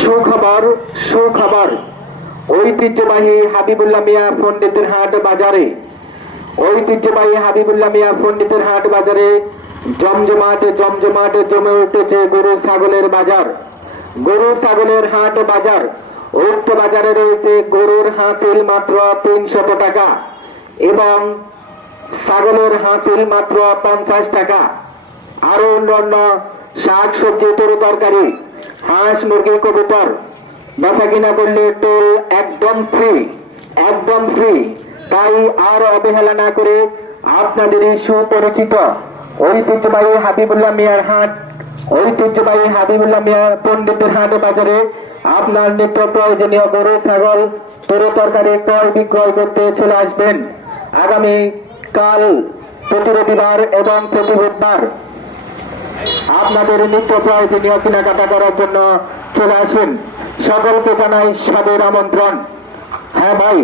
সুখবর সুখবর ঐতিহ্যবাহী হাবিবুল্লাহ মিয়া পণ্ডিতের হাট বাজারে ঐতিহ্যবাহী হাবিবুল্লাহ মিয়া পণ্ডিতের হাট বাজারে জমজমাটে জমজমাটে জমে উঠেছে গরু ছাগলের বাজার। গরু ছাগলের হাট বাজার। উক্ত বাজারে রয়েছে গরুর হাসিল মাত্র 300 টাকা এবং ছাগলের হাসিল মাত্র 50 টাকা। আরো অন্যান্য শাক সবজি তরকারি হাঁস মুরগি কবুতর বেচা কিনা করলে টোল একদম ফ্রি। তাই আর অবহেলা না করে আপনাদের সুপরিচিত ঐতিহ্যবাহী হাবিবুল্লাহ মিয়ার হাট ঐতিহ্যবাহী হাবিবুল্লাহ মিয়া পণ্ডিতের হাট বাজারে আপনার নিত্য প্রয়োজনীয় গরু ছাগল তরকারি ক্রয় বিক্রয় করতে চলে আসবেন। আগামী কাল প্রতি রবিবার এবং প্রতি বুধবার আপনাদের নিত্য প্রয়োজনীয় কেনাকাটা করার জন্য চলে আসেন। সকলকে জানাই সাদর আমন্ত্রণ। হ্যাঁ ভাই।